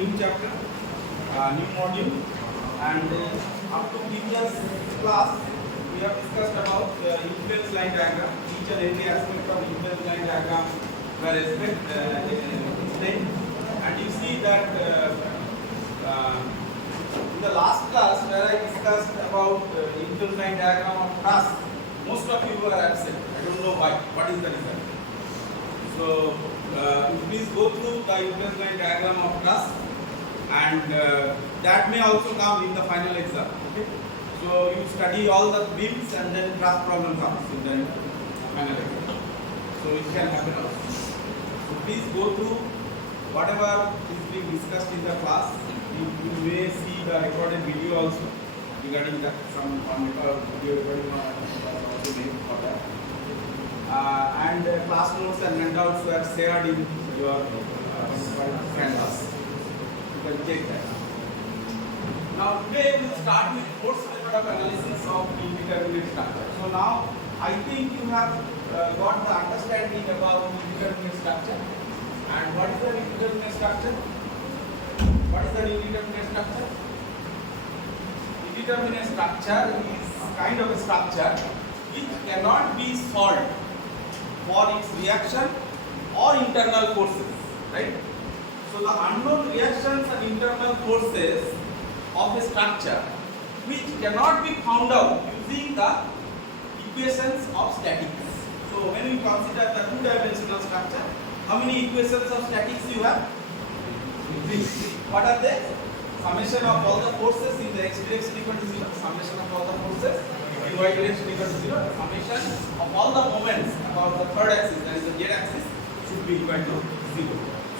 new chapter, new module, and up to previous class we have discussed about influence line diagram. Each and every aspect of influence line diagram were explained, and you see that in the last class where I discussed about influence line diagram of task, most of you were absent. I don't know why. What is the reason? So please go through the influence line diagram of task, and that may also come in the final exam. Okay? So you study all the beams and then task problem comes in the final exam. So it can happen also. So please go through whatever is being discussed in the class. You may see the recorded video also regarding that. Some video recording also made for that. And class notes and handouts were shared in your canvas. You can check that. Now today we will start with force method of analysis of indeterminate structure. So now I think you have got the understanding about indeterminate structure. And what is the indeterminate structure? What is the indeterminate structure? Indeterminate structure is kind of a structure which cannot be solved for its reaction or internal forces, right? So the unknown reactions and internal forces of a structure which cannot be found out using the equations of statics. So when we consider the two-dimensional structure, how many equations of statics you have? Three. What are they? Summation of all the forces in the x direction equal to 0, summation of all the forces in y direction equal to 0, summation of all the moments about the third axis, that is the z axis, should be equal to 0.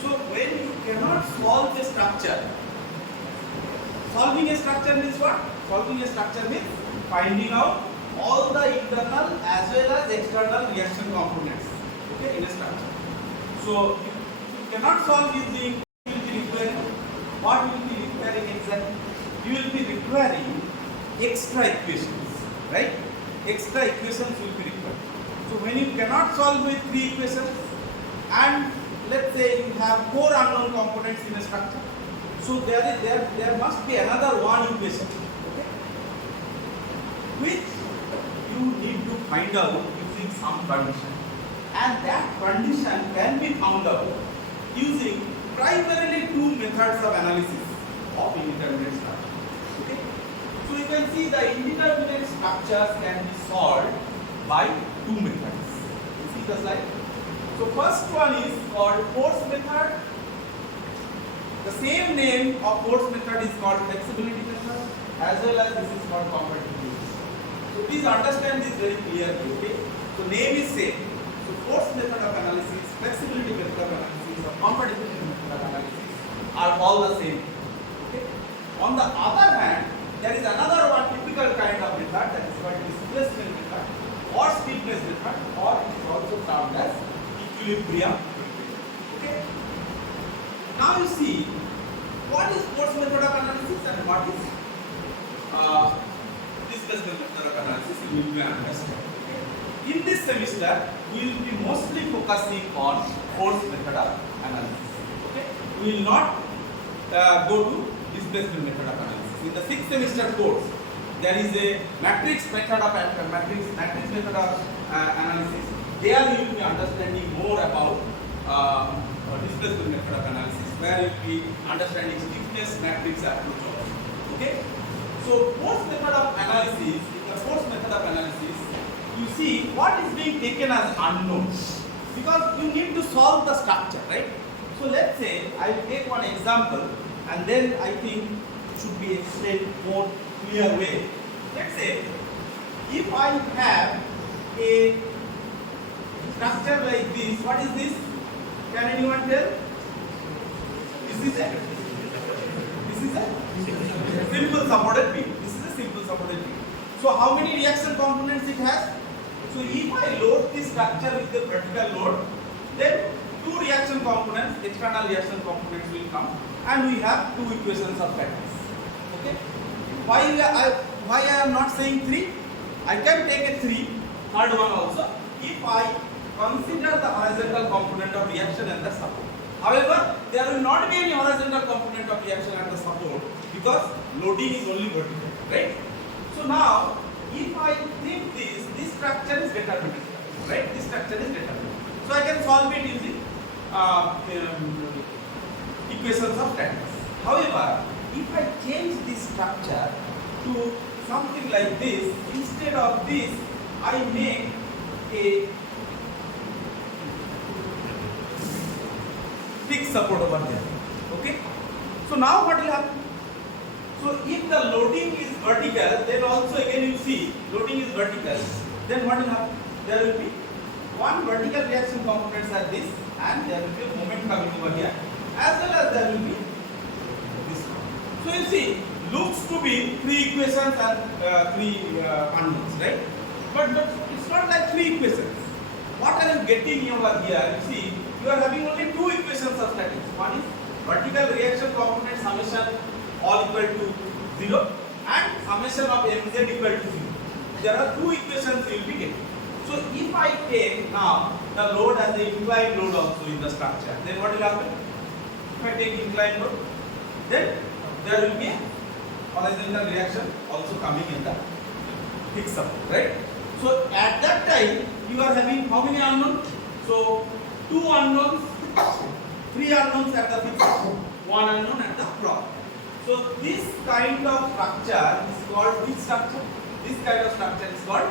So when you cannot solve a structure, solving a structure means what? Solving a structure means finding out all the internal as well as external reaction components, okay, in a structure. So you cannot solve using, you will be requiring, what will be requiring exactly? You will be requiring extra equations, right? Extra equations will be required. So when you cannot solve with 3 equations, and let's say you have 4 unknown components in a structure, so there must be another one equation, okay, which you need to find out using some condition, and that condition can be found out using primarily 2 methods of analysis of indeterminate structure. Okay, so you can see the indeterminate structures can be solved by 2 methods. You see the slide. So first one is called force method. The same name of force method is called flexibility method, as well as this is called compatibility. So please understand this very clearly. Okay, so name is same. So force method of analysis, flexibility method of analysis, or compatibility method of analysis are all the same. Okay. On the other hand, there is another one typical kind of method, that is called displacement method or stiffness method, or it is also termed as equilibrium. Okay. Now you see what is force method of analysis and what is displacement method of analysis. You will understand. Okay. In this semester, we will be mostly focusing on force method of analysis. Okay. We will not go to displacement method of analysis. In the 6th semester course, there is a matrix method of analysis. There you will be understanding more about displacement method of analysis, where you will be understanding stiffness matrix approach also. Okay. So force method of analysis, in the force method of analysis, you see what is being taken as unknown, because you need to solve the structure, right? So let's say I will take one example, and then I think it should be explained more clear way. Let's say if I have a structure like this, what is this? Can anyone tell? This is a simple supported beam. This is a simple supported beam. So how many reaction components it has? So if I load this structure with the vertical load, then 2 reaction components, external reaction components will come, and we have 2 equations of statics. Okay. Why I am not saying 3? I can take a 3rd one also if I consider the horizontal component of reaction and the support. However, there will not be any horizontal component of reaction at the support because loading is only vertical, right? So now, if I think this structure is determinate, right? This structure is determinate. So I can solve it using equations of statics. However, if I change this structure to something like this, instead of this, I make a fixed support over there. Okay? So now what will happen? So if the loading is vertical, then also again you see loading is vertical, then what will happen? There will be one vertical reaction components like this, and there will be a moment coming over here, as well as there will be this one. So you see, looks to be three equations and three unknowns, right? But it's not like three equations. What I am getting over here, you see, you are having only two equations of statics. One is vertical reaction component summation all equal to 0 and summation of mz equal to 0. There are two equations you will be getting. So if I take now the load as the inclined load also in the structure, then what will happen? If I take inclined load, then there will be a horizontal reaction also coming in the fixed support, right? So at that time you are having how many unknowns? So two unknowns, three unknowns at the fixed support, one unknown at the prop. So this kind of structure is called which structure? This kind of structure is called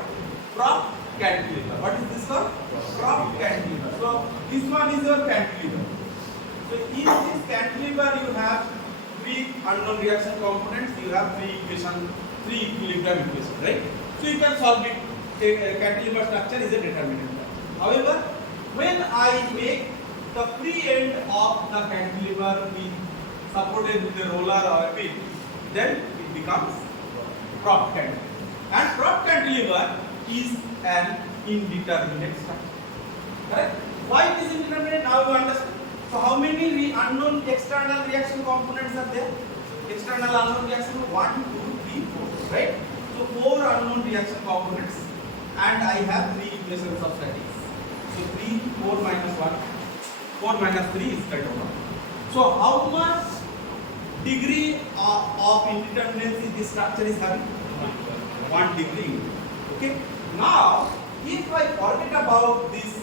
prop cantilever. What is this called? Prop cantilever. So this one is your cantilever. So in this cantilever you have three unknown reaction components, you have three equilibrium equations, right? So you can solve it. A cantilever structure is a determinate. However, when I make the free end of the cantilever with supported with a roller or a pin, then it becomes prop cantilever. And prop cantilever is an indeterminate structure. Correct? Why it is indeterminate? Now you understand. So how many unknown external reaction components are there? External unknown reaction 1, 2, 3, 4. Right? So 4 unknown reaction components, and I have 3 equations of statics. So 3, 4 minus 1, 4 minus 3 is equal to 1. So how much degree of indeterminacy this structure is having? 1 degree. Okay. Now, if I forget about this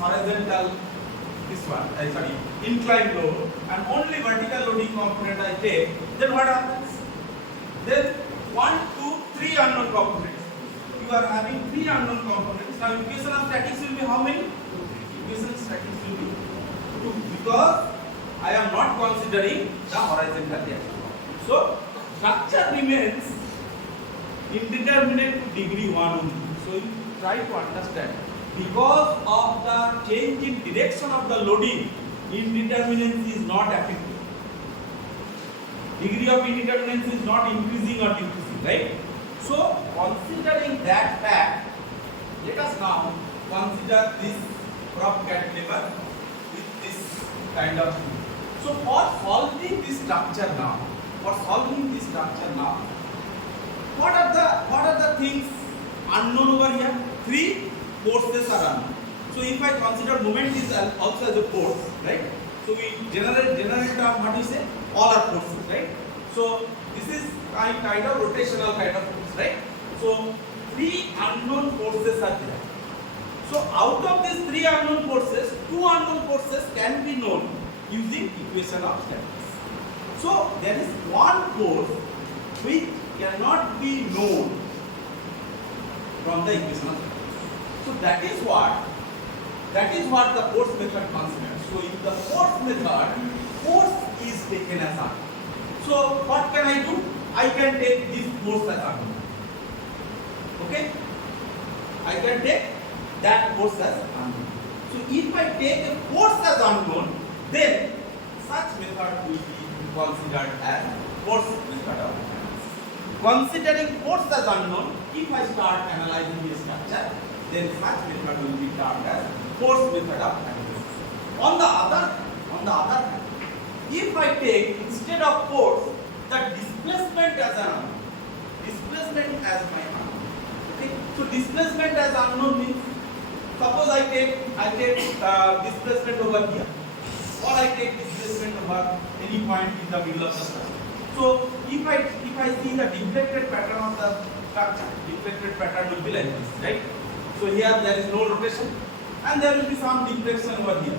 horizontal, inclined load, and only vertical loading component I take, then what happens? Then 1, 2, 3 unknown components. You are having 3 unknown components. Now, equation of statics will be how many? Equation of statics will be 2, because I am not considering the horizontal reaction. So, structure remains indeterminate to degree 1 only. So, you try to understand. Because of the change in direction of the loading, indeterminacy is not affected. Degree of indeterminacy is not increasing or decreasing, right? So, considering that fact, let us now consider this prop cantilever with this kind of thing. So, for solving this structure now, what are the things unknown over here? 3 forces are unknown. So if I consider moment is also as a force, right? So we generate what do you say? All are forces, right? So this is kind of rotational kind of force, right? So 3 unknown forces are there. So out of these 3 unknown forces, 2 unknown forces can be known using equation of statics. So there is one force which cannot be known from the equation of statics. So that is what the force method considers. So in the force method, force is taken as unknown. So what can I do? I can take this force as unknown. Okay? I can take that force as unknown. So if I take a force as unknown, then such method will be considered as force method of analysis. Considering force as unknown, if I start analyzing the structure, then such method will be termed as force method of analysis. On the other hand, if I take instead of force the displacement as an unknown, displacement as my unknown. Okay, so displacement as unknown means suppose I take displacement over here. or I take displacement over any point in the middle of the structure. So if I see the deflected pattern of the structure, deflected pattern will be like this, right? So here there is no rotation and there will be some deflection over here.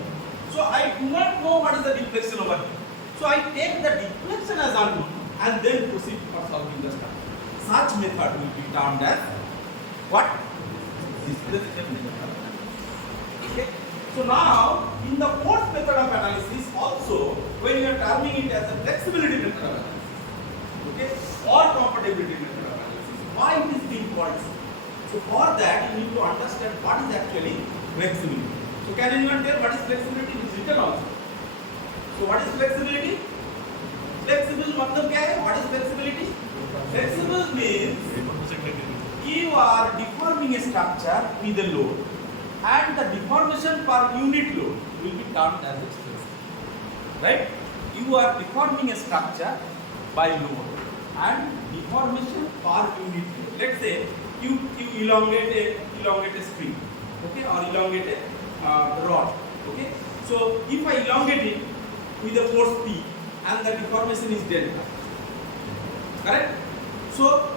So I do not know what is the deflection over here. So I take the deflection as unknown and then proceed for solving the structure. Such method will be termed as what? Displacement method. Okay. So now in the fourth method of analysis also, when you are terming it as a flexibility method of analysis, okay, or compatibility method of analysis, why it is being called so? So for that you need to understand what is actually flexibility. So can anyone tell what is flexibility? It is written also. So what is flexibility? Flexible matlab kya hai? What is flexibility? Flexible means you are deforming a structure with a load and the deformation per unit load will be termed as flexible. Right? You are deforming a structure by load and deformation per unit load. Let's say you elongate a spring, okay, or elongate a rod, okay. So if I elongate it with a force P and the deformation is delta, correct? So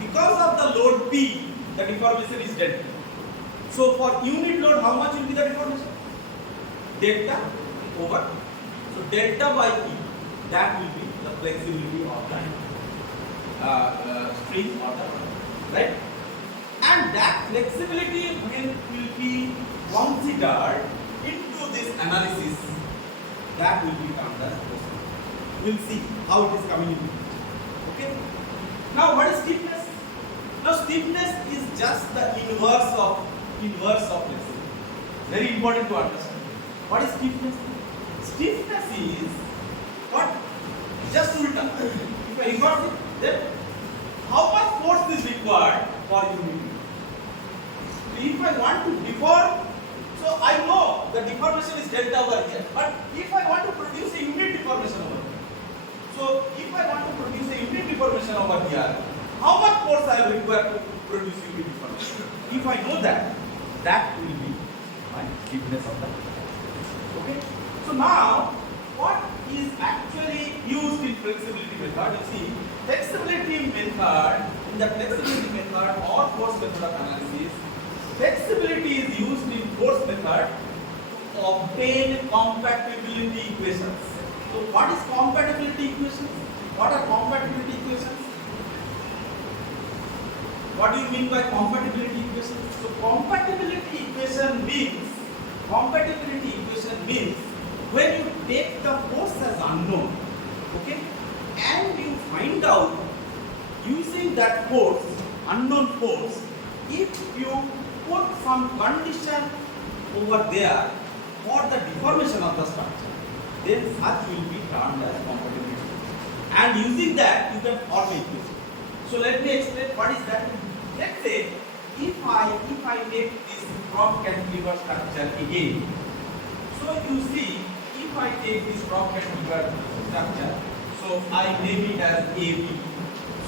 because of the load P, the deformation is delta. So for unit load, how much will be the deformation? Delta over. So delta by P, that will be the flexibility of the string or the rod, right? And that flexibility will be considered into this analysis. That will be termed as flexibility. We will see how it is coming into it. Okay. Now what is stiffness? Now stiffness is just the inverse of flexibility. Very important to understand. What is stiffness? Stiffness is what? Just ulta. If I inverse it, then how much force is required for unit? If I want to deform, so I know the deformation is delta over here. But if I want to produce a unit deformation over here, so if I want to produce a unit deformation over here, how much force I will require to produce unit deformation? If I know that, that will be my stiffness of the. Okay. So now, what is actually used in flexibility method? You see, flexibility method, in the flexibility method or force method of analysis, flexibility is used in force method to obtain compatibility equations. So what is compatibility equations? What are compatibility equations? What do you mean by compatibility equations? So compatibility equation means when you take the force as unknown, okay, and you find out using that force, unknown force, if you put some condition over there for the deformation of the structure, then such will be termed as compatibility. And using that you can form an equation. So let me explain what is that. Let's say if I make this drop cantilever structure again. So you see, if I take this drop cantilever structure, so I name it as AB.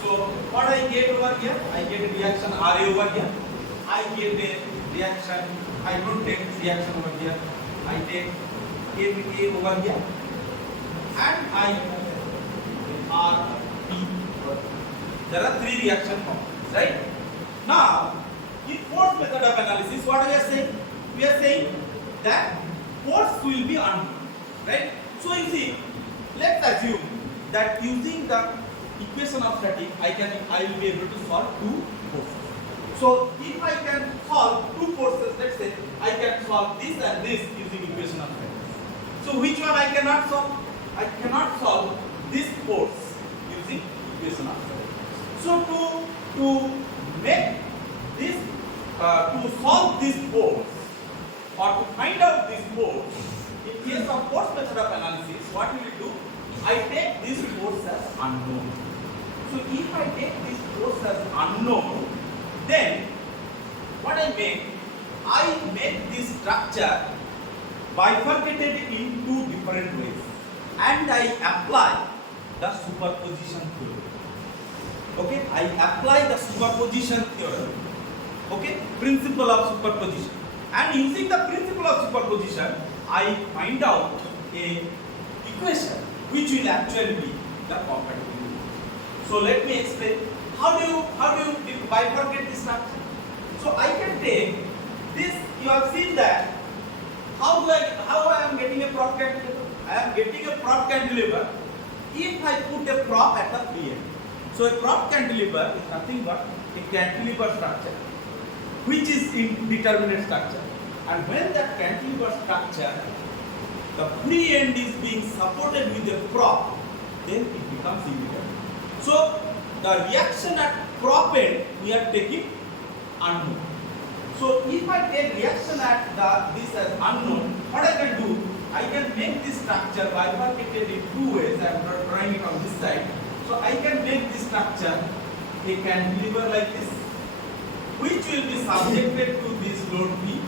So what I get over here? I get a reaction RA over here. I get a reaction. I don't take this reaction over here. I take A over here, and I RB. There are three reaction components, right? Now, in fourth method of analysis, what we are saying? We are saying that force will be unknown, right? So you see, let's assume that using the equation of static, I will be able to solve two forces. So if I can solve two forces, let's say I can solve this and this using equation of static. So which one I cannot solve? I cannot solve this force using equation of static. So to make this, to solve this force or to find out this force, in case of force method of analysis, what will you do? I take this force as unknown. So if I take this force as unknown, then what I make this structure bifurcated in two different ways, and I apply the superposition theorem. Okay, I apply the superposition theorem. Okay, principle of superposition, and using the principle of superposition, I find out a equation which will actually be the compatibility. So let me explain. How do you bifurcate this structure? So I can take this. You have seen that. How I am getting a prop cantilever? I am getting a prop cantilever if I put a prop at the free end. So a prop cantilever is nothing but a cantilever structure which is indeterminate structure. And when that cantilever structure, the free end is being supported with a prop, then it becomes indeterminate. So the reaction at prop end we are taking unknown. So if I take reaction at this as unknown, what I can do? I can make this structure bifurcated in two ways. I am drawing it on this side. So I can make this structure a cantilever like this, which will be subjected to this load P.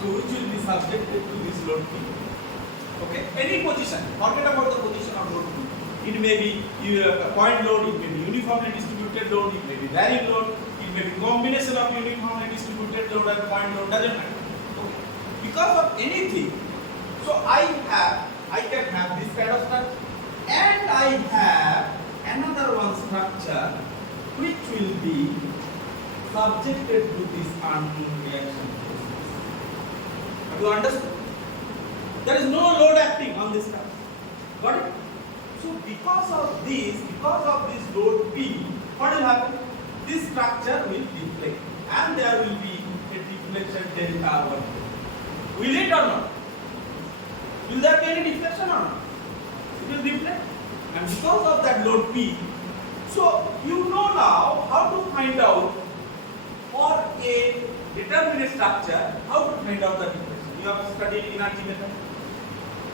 So which will be subjected to this load P. Okay, any position. Forget about the position of load P. It may be a point load, it may be uniformly distributed load, it may be varying load, it may be combination of uniformly distributed load and point load, doesn't matter. Okay. Because of anything, so I can have this kind of structure, and I have another one structure which will be subjected to this unknown reaction. Have you understood? There is no load acting on this structure. Got it? So because of this load P, what will happen? This structure will deflect, and there will be a deflection delta over here. Will it or not? Will there be any deflection or not? It will deflect. And because of that load P, so you know now how to find out for a determinate structure, how to find out the deflection. You have studied energy method.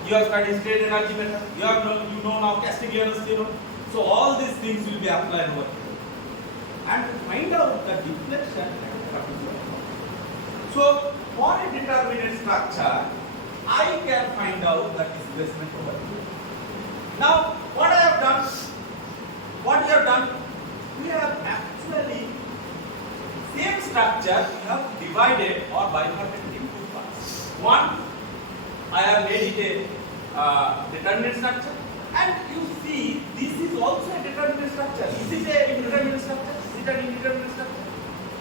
You have studied state energy method. You know now Castigliano's theorem. So all these things will be applied over here. And to find out the deflection at a particular point. So for a determinate structure, I can find out the displacement over here. Now what I have done? What we have done? We have actually same structure we have divided or bifurcated into two parts. One, I have made it a determinate structure, and you see this is also a determinate structure. This is a indeterminate structure. Is it an indeterminate structure?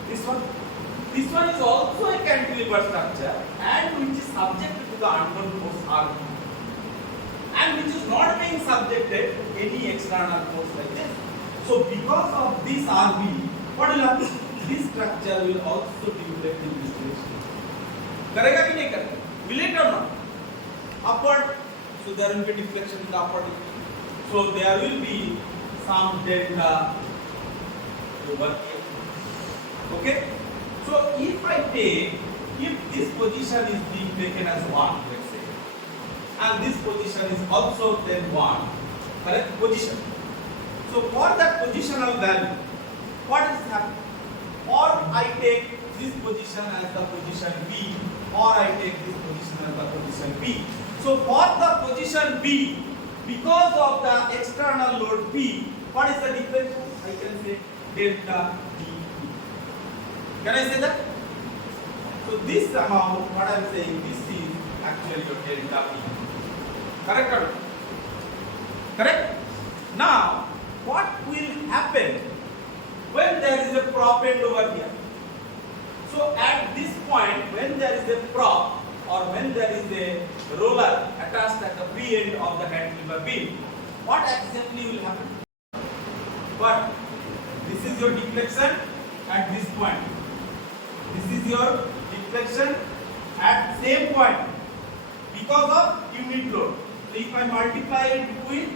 This one is also a cantilever structure, and which is subjected to the unknown force RB, and which is not being subjected to any external force like this. So because of this RB, what will happen? This structure will also deflect in this direction. Karega ki nahi karega? Will it or not? Upward. So there will be deflection in the upward direction. So there will be some delta over here. Okay? So if this position is being taken as 1, let's say, and this position is also then 1, correct position. So for that positional value, what is happening? Or I take this position as the position B, or I take this position as the position B. So for the position B, because of the external load P, what is the deflection? I can say delta D. Can I say that? So this amount, what I am saying, this is actually your delta P. Correct or not? Correct? Now, what will happen when there is a prop end over here? So at this point, when there is a prop or when there is a roller attached at the free end of the cantilever beam, what exactly will happen? But this is your deflection at this point. This is your deflection at same point because of unit load. So if I multiply it with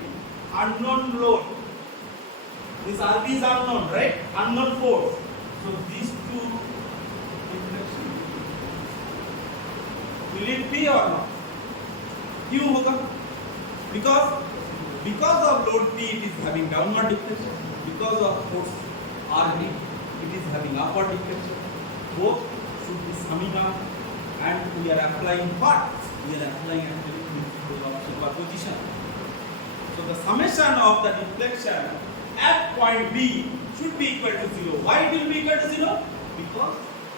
unknown load, this RB is unknown, right? Unknown force. So these two deflection will it be or not? क्यों होगा? Because of load P, it is having downward deflection. Because of force RB, it is having upward deflection. Both should be summing up, and we are applying what? We are applying actually principle of superposition. So the summation of the deflection at point B should be equal to 0. Why it will be equal to 0? Because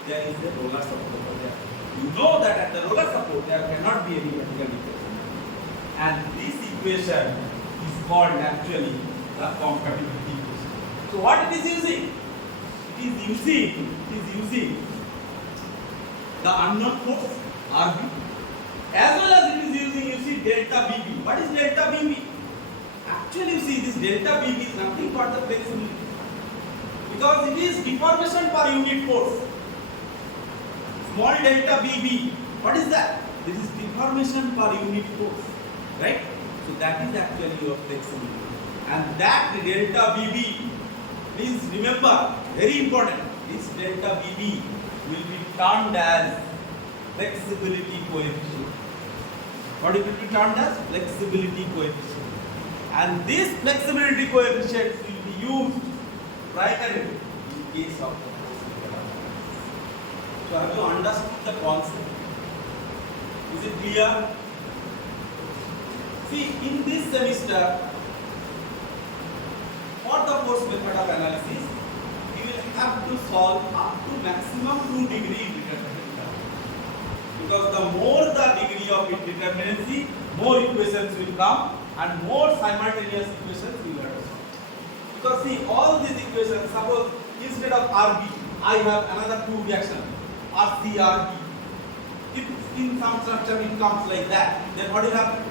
there is a roller support over there. You know that at the roller support there cannot be any vertical equation. And this equation is called actually the compatibility equation. So what it is using? It is using the unknown force RB, as well as it is using, you see, delta BB. What is delta BB? Actually, you see, this delta BB is nothing but the flexibility, because it is deformation per unit force. Small delta BB, what is that? This is deformation per unit force, right? So that is actually your flexibility. And that delta BB, please remember, very important, this delta BB will be termed as flexibility coefficient. What it will be termed as? Flexibility coefficient. And this flexibility coefficient will be used primarily in case of the force mechanism. So have you understood the concept? Is it clear? See, in this semester, for the force method of analysis, you will have to solve up to maximum 2 degree indeterminacy. Because the more the degree of indeterminacy, more equations will come and more simultaneous equations you will have to solve. Because see, all these equations, suppose instead of RB, I have another 2 reactions, RC, RB. If in some structure it comes like that, then what will happen?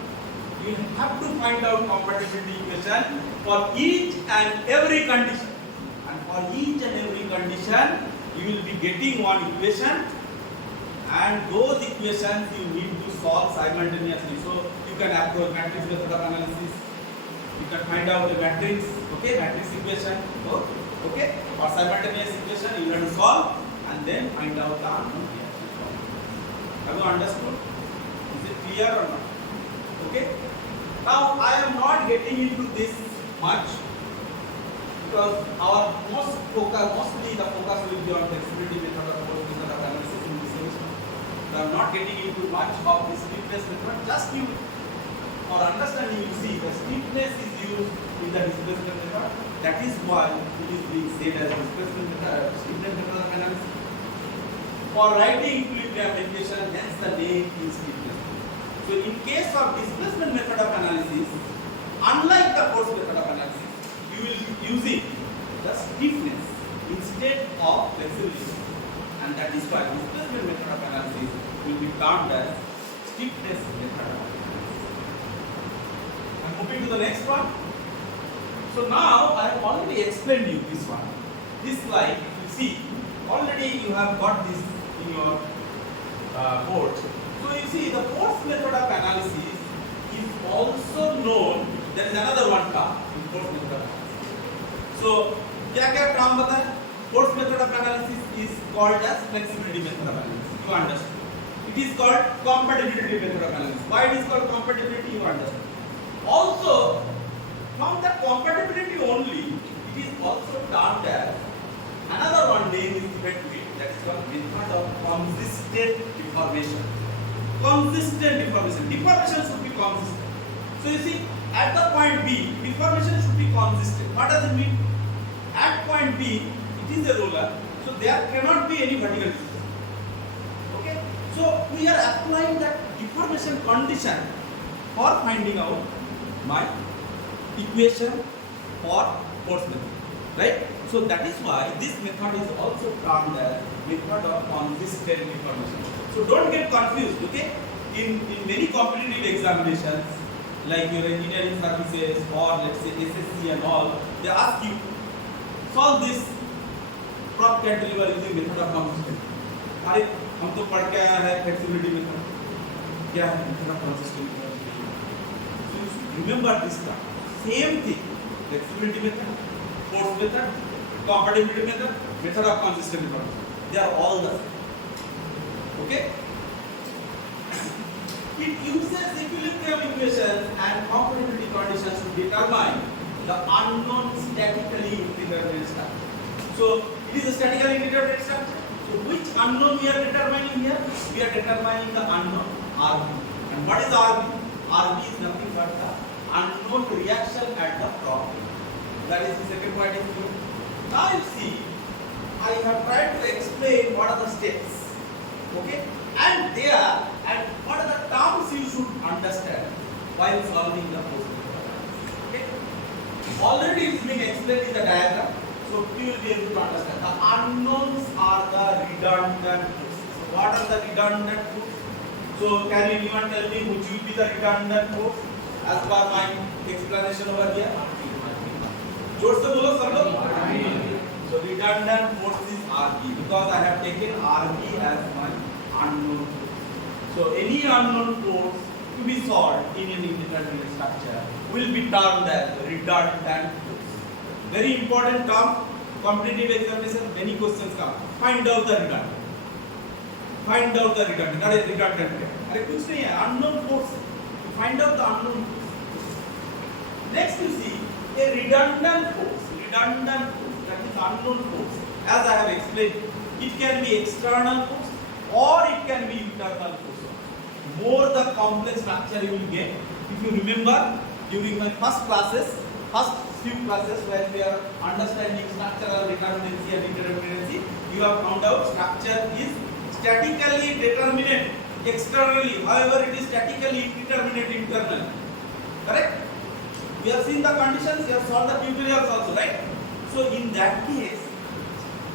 You have to find out compatibility equation for each and every condition. And for each and every condition, you will be getting one equation, and those equations you need to solve simultaneously. So you can approach matrix method of analysis. You can find out the matrix, okay, matrix equation, okay, or simultaneous equation you have to solve and then find out the unknown reaction. Have you understood? Is it clear or not? Okay. Now I am not getting into this much because our mostly the focus will be on flexibility method or force method of analysis in this semester. So I am not getting into much of this stiffness method. Just you, for understanding, you see the stiffness is used in the displacement method. That is why it is being said as displacement method, stiffness method of analysis. For writing equilibrium equation, hence the name is stiffness. So in case of displacement method of analysis, unlike the force method of analysis, you will be using the stiffness instead of flexibility. And that is why displacement method of analysis will be termed as stiffness method of analysis. I'm moving to the next one. So now I have already explained you this one. This slide, you see, already you have got this in your board. So you see, the force method of analysis is also known. There is another one term in force method of analysis. So, क्या term बताया? Force method of analysis is called as flexibility method of analysis. You understand? It is called compatibility method of analysis. Why it is called compatibility? You understand? Also, from the compatibility only, it is also termed as another one name is given to it. That is called method of consistent deformation. Consistent deformation. Deformation should be consistent. So you see, at the point B, deformation should be consistent. What does it mean? At point B, it is a roller, so there cannot be any vertical distance. Okay? So we are applying that deformation condition for finding out my equation for force method. Right? So that is why this method is also termed as method of consistent deformation. So don't get confused, okay? In many competitive examinations, like your engineering services or let's say SSC and all, they ask you, solve this prop cantilever using method of consistent. अरे हम तो पढ़ के आया है flexibility method. क्या है method of consistent? So you should remember this term. Same thing. Flexibility method, force method, compatibility method, method of consistent deformation. They are all the same. Okay? It uses equilibrium equations and compatibility conditions to determine the unknown statically indeterminate structure. So it is a statically indeterminate structure. So which unknown we are determining here? We are determining the unknown RB. And what is RB? RB is nothing but the unknown reaction at the top. That is the second point is here. Now you see, I have tried to explain what are the steps. Okay? And there, and what are the terms you should understand while solving the force equation. Okay? Already it's been explained in the diagram, so you will be able to understand. The unknowns are the redundant forces. So what are the redundant forces? So can anyone tell me which will be the redundant force as per my explanation over here? जोर से बोलो सब लोग. So redundant force is RB because I have taken RB as my unknown force. So any unknown force to be solved in an indeterminate structure will be termed as redundant force. Very important term. Competitive examination, many questions come. Find out the redundant. Find out the redundant. Not a redundant. अरे कुछ नहीं है. Unknown force. Find out the unknown force. Next you see a redundant force. Redundant force, that is unknown force. As I have explained, it can be external force or it can be internal force. More the complex structure you will get. If you remember during my first few classes where we are understanding structural redundancy and indeterminacy, you have found out structure is statically determinate externally, however it is statically indeterminate internally. Correct? We have seen the conditions, we have solved the tutorials also, right? So in that case,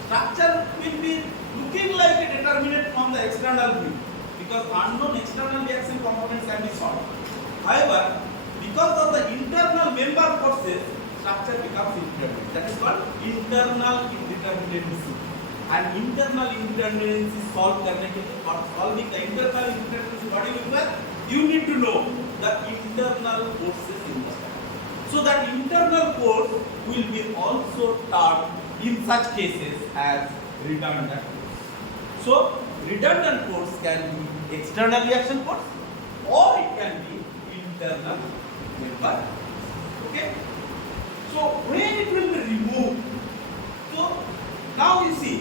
structure will be looking like a determinate from the external view because unknown external reaction components can be solved. However, because of the internal member forces, structure becomes indeterminate. That is called internal indeterminacy. And internal indeterminacy solved करने के लिए or solving the internal indeterminacy, what do you require? You need to know the internal forces in the structure. So that internal force will be also termed in such cases as redundant force. So redundant force can be external reaction force or it can be internal member. Okay? So when it will be removed, so now you see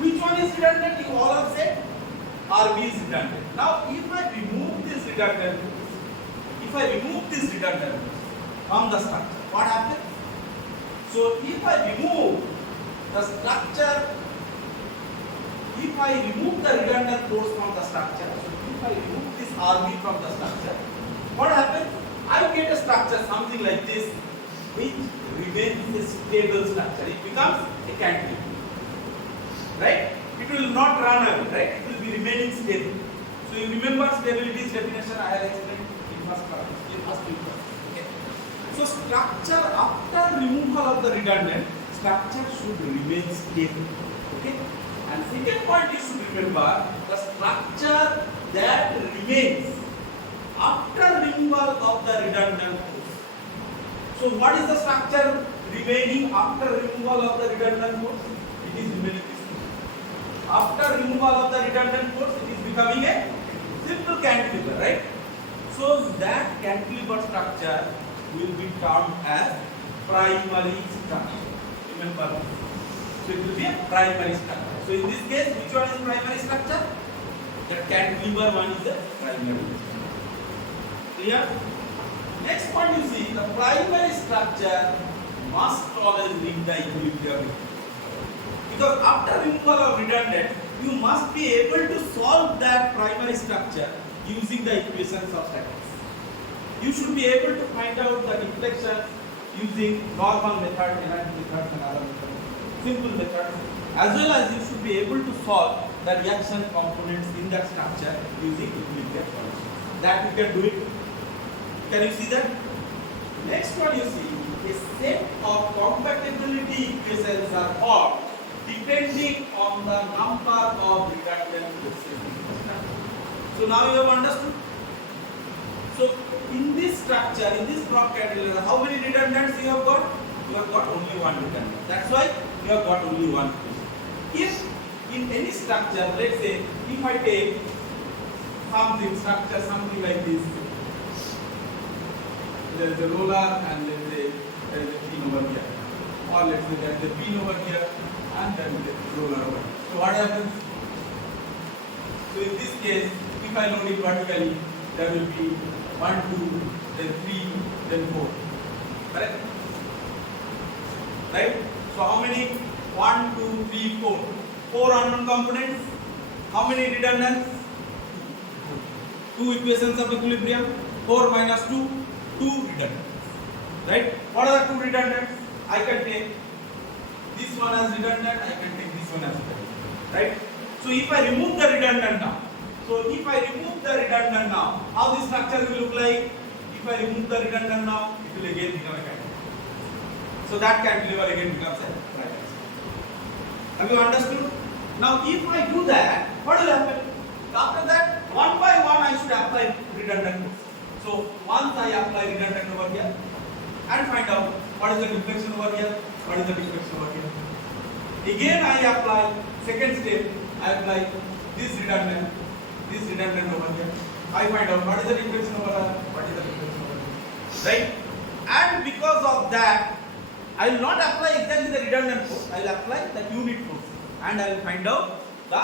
which one is redundant. You all have said RB is redundant. Now if I remove this redundant force, from the structure, what happens? So if I remove the structure, if I remove the redundant force from the structure, so if I remove this RB from the structure, what happens? I get a structure something like this, which remains a stable structure. It becomes a cantilever, right? It will not run away, right? It will be remaining stable. So you remember stability's definition I have explained in first class. Okay. So structure after removal of the redundant, structure should remain stable. Okay. And second point you should remember, the structure that remains after removal of the redundant force. So what is the structure remaining after removal of the redundant force? It is remaining this. After removal of the redundant force, it is becoming a simple cantilever, right? So that cantilever structure will be termed as primary structure. Remember, so it will be a primary structure. So in this case, which one is primary structure? The cantilever one is the primary structure. Clear? Next point you see, the primary structure must always reach the equilibrium. Because after removal of redundant, you must be able to solve that primary structure using the equations of statics. You should be able to find out the deflection using normal method, energy method and other methods, simple methods, as well as you should be able to solve the reaction components in that structure using equilibrium conditions. That you can do it. Can you see that? Next one you see, a set of compatibility equations are formed depending on the number of redundant forces. So now you have understood. So in this structure, in this block cantilever, how many redundants you have got? You have got only one redundant. That's why you have got only one force. If in any structure, let's say, if I take something like this, there is a roller and let's say there is a pin over here, or let's say there is a pin over here and then the roller over here. So what happens? So in this case, if I load it vertically, there will be 1, 2, then 3, then 4. Correct? Right? So how many? 1, 2, 3, 4. 4 unknown components. How many redundants? two equations of equilibrium, 4 minus 2, 2 redundant. Right? What are the two redundants? I can take this one as redundant, I can take this one as redundant. Right? So if I remove the redundant now, how this structure will look like? If I remove the redundant now, it will again become a cantilever. So that cantilever again becomes a triangle. Have you understood? Now if I do that, what will happen? After that, one by one I should apply redundant force. So once I apply redundant over here and find out what is the deflection over here, what is the deflection over here. Again I apply, second step, I apply this redundant over here. I find out what is the deflection over here, what is the deflection over here. Right? And because of that, I will not apply exactly the redundant force, I will apply the unit force and I will find out the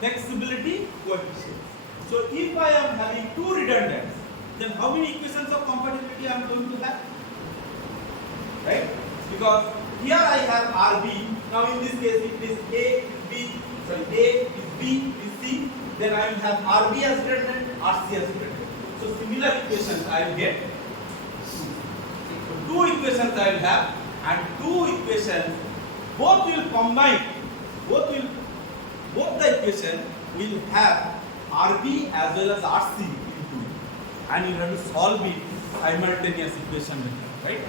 flexibility coefficient. So if I am having two redundants, then how many equations of compatibility I am going to have? Right? Because here I have RB. Now in this case it is A is B, sorry A is B is C. Then I will have RB as redundant, RC as redundant. So similar equations I will get. So two equations I will have, and two equations both will combine. Both the equation will have RB as well as RC into it, and you have to solve it simultaneous equation method, right?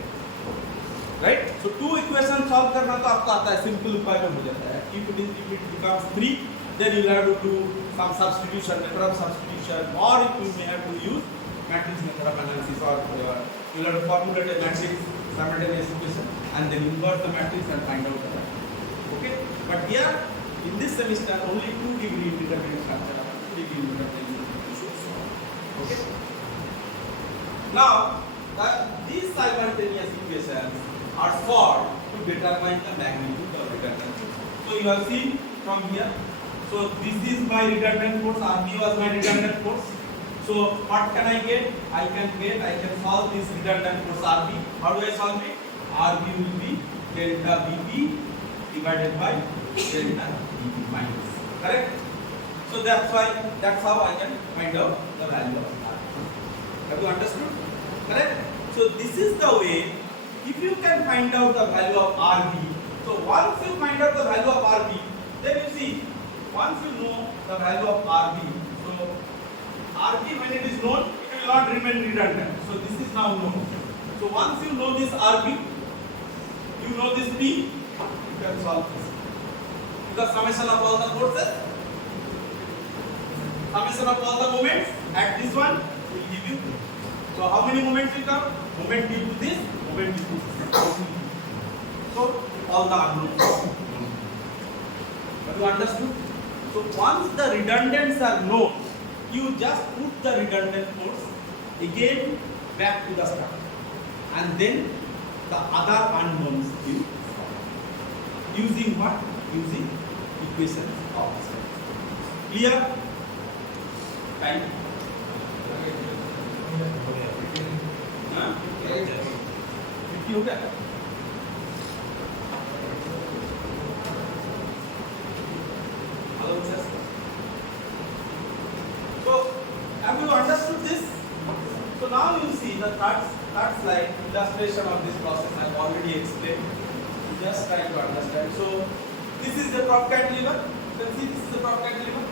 Right? So two equations solve करना तो आपको आता है, simple उपाय में हो जाता है. If it becomes 3, then you have to do some substitution, method of substitution, or you may have to use matrix method of analysis, or you have to formulate a matrix simultaneous equation and then invert the matrix and find out the value. Okay? But here in this semester only 2 degree indeterminate structure, 2 degree indeterminate you should solve. Okay? Now these simultaneous equations are solved to determine the magnitude of redundant force. So you have seen from here. So this is my redundant force. RB was my redundant force. So what can I get? I can solve this redundant force RB. How do I solve it? RB will be delta BP divided by delta BP minus. Correct? So that's how I can find out the value of RB. Have you understood? Correct? So this is the way. If you can find out the value of RB, so once you find out the value of RB, then you see, once you know the value of RB, so RB when it is known, it will not remain redundant. So this is now known. So once you know this RB, you know this P, you can solve this. The summation of all the forces, summation of all the moments at this one will give you. So how many moments will come? Moment due to this, moment due to this. So all the unknowns. Have you understood? So once the redundants are known, you just put the redundant force again back to the structure, and then the other unknowns will solve. Using what? Using equations of the structure. Clear? Time? हो गया. So have you understood this? So now you see the third slide illustration of this process I have already explained. Just try to understand. So this is the prop cantilever. You can see this is the prop cantilever.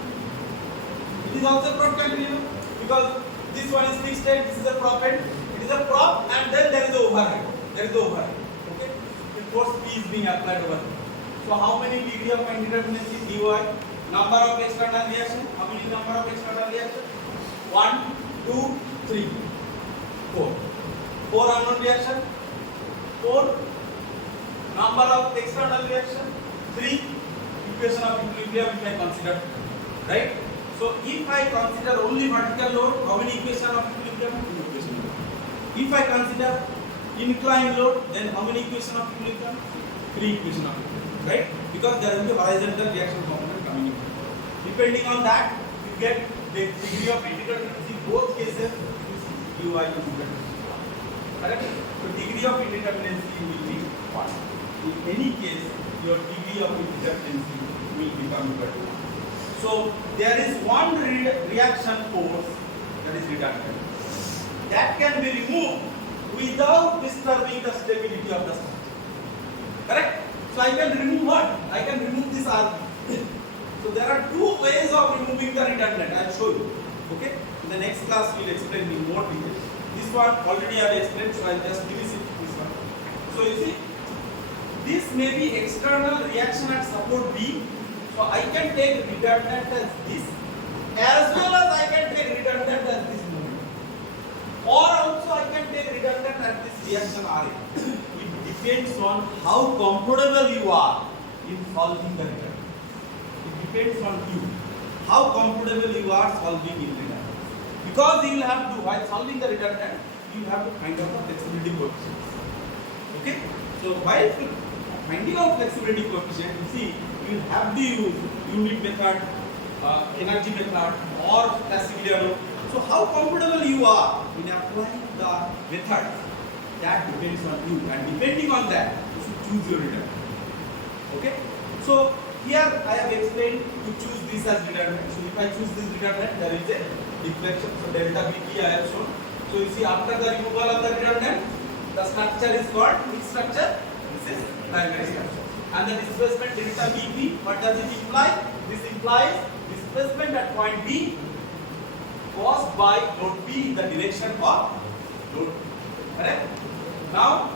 It is also a prop cantilever because this one is fixed head, this is a prop head. It is a prop and then there is the overhead. There is the overhead. Okay? The force P is being applied over here. So how many degree of indeterminacy dy? Number of external reaction. How many number of external reaction? 1, 2, 3, 4. 4 unknown reaction. 4 number of external reaction. 3 equation of equilibrium if I consider. Right? So if I consider only vertical load, how many equation of equilibrium? 2 equation. If I consider inclined load, then how many equation of equilibrium? 3 equation of equilibrium, right? Because there will be horizontal reaction component coming in. Depending on that, you get the degree of indeterminacy. Both cases, dy is indeterminate. Correct? So degree of indeterminacy will be 1. In any case, your degree of indeterminacy will become equal to 1. So there is one reaction force that is redundant. That can be removed without disturbing the stability of the structure. Correct? So I can remove what? I can remove this RB. So there are two ways of removing the redundant. I will show you. Okay? In the next class we will explain in more detail. This one already I have explained, so I will just finish it. This one. So you see, this may be external reaction at support B. So I can take redundant as this, as well as I can take redundant as this moment. Or also I can take redundant at this reaction RA. It depends on how comfortable you are in solving the redundant. It depends on you, how comfortable you are solving in redundant. Because you will have to, while solving the redundant, you have to find out the flexibility coefficients. Okay? So while finding out flexibility coefficient, you see, you will have to use unit method, energy method, or Castigliano. So how comfortable you are in applying the method, that depends on you, and depending on that, you should choose your redundant. Okay? So here I have explained to choose this as redundant. So if I choose this redundant, there is a deflection. So delta Vp I have shown. So you see, after the removal of the redundant, the structure is called which structure? This is primary structure. And the displacement delta Vp, what does it imply? This implies displacement at point B caused by load P in the direction of load. Correct? Now,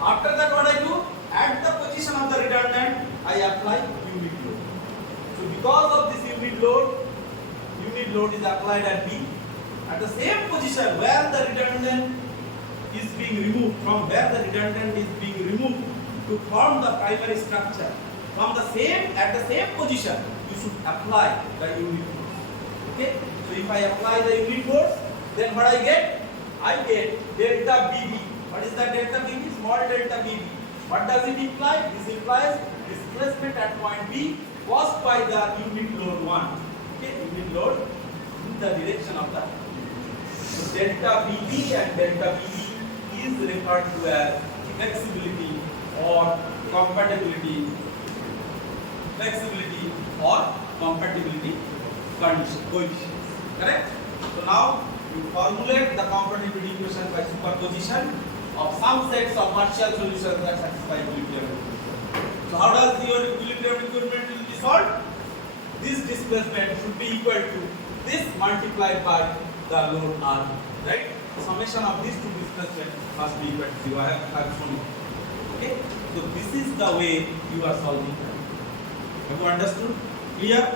after that what I do? At the position of the redundant, I apply unit load. So because of this unit load is applied at B. At the same position where the redundant is being removed, from where the redundant is being removed to form the primary structure, at the same position, you should apply the unit force. Okay? So if I apply the unit force, then what I get? I get delta BB. What is the delta BB? Small delta BB. What does it imply? This implies displacement at point B caused by the unit load 1. Okay, unit load in the direction of the. So delta BB and delta BB is referred to as flexibility or compatibility. Flexibility or compatibility coefficients. Correct? So now you formulate the compatibility equation by superposition of some sets of partial solutions that satisfy equilibrium. So how does your equilibrium equation will be solved? This displacement should be equal to this multiplied by the load R. Right? The summation of these two displacements must be equal to 0. I have shown it. Okay? So this is the way you are solving that. Have you understood? Clear?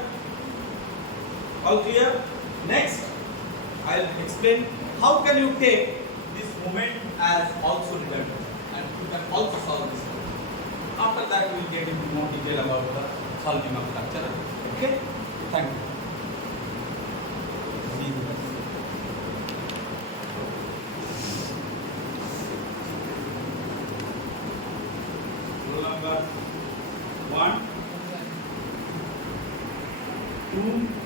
All clear? Next, I will explain how can you take this moment as also redundant, and you can also solve this problem. After that, we will get into more detail about the solving of structure. Okay? Thank you. Roll number 1, 2.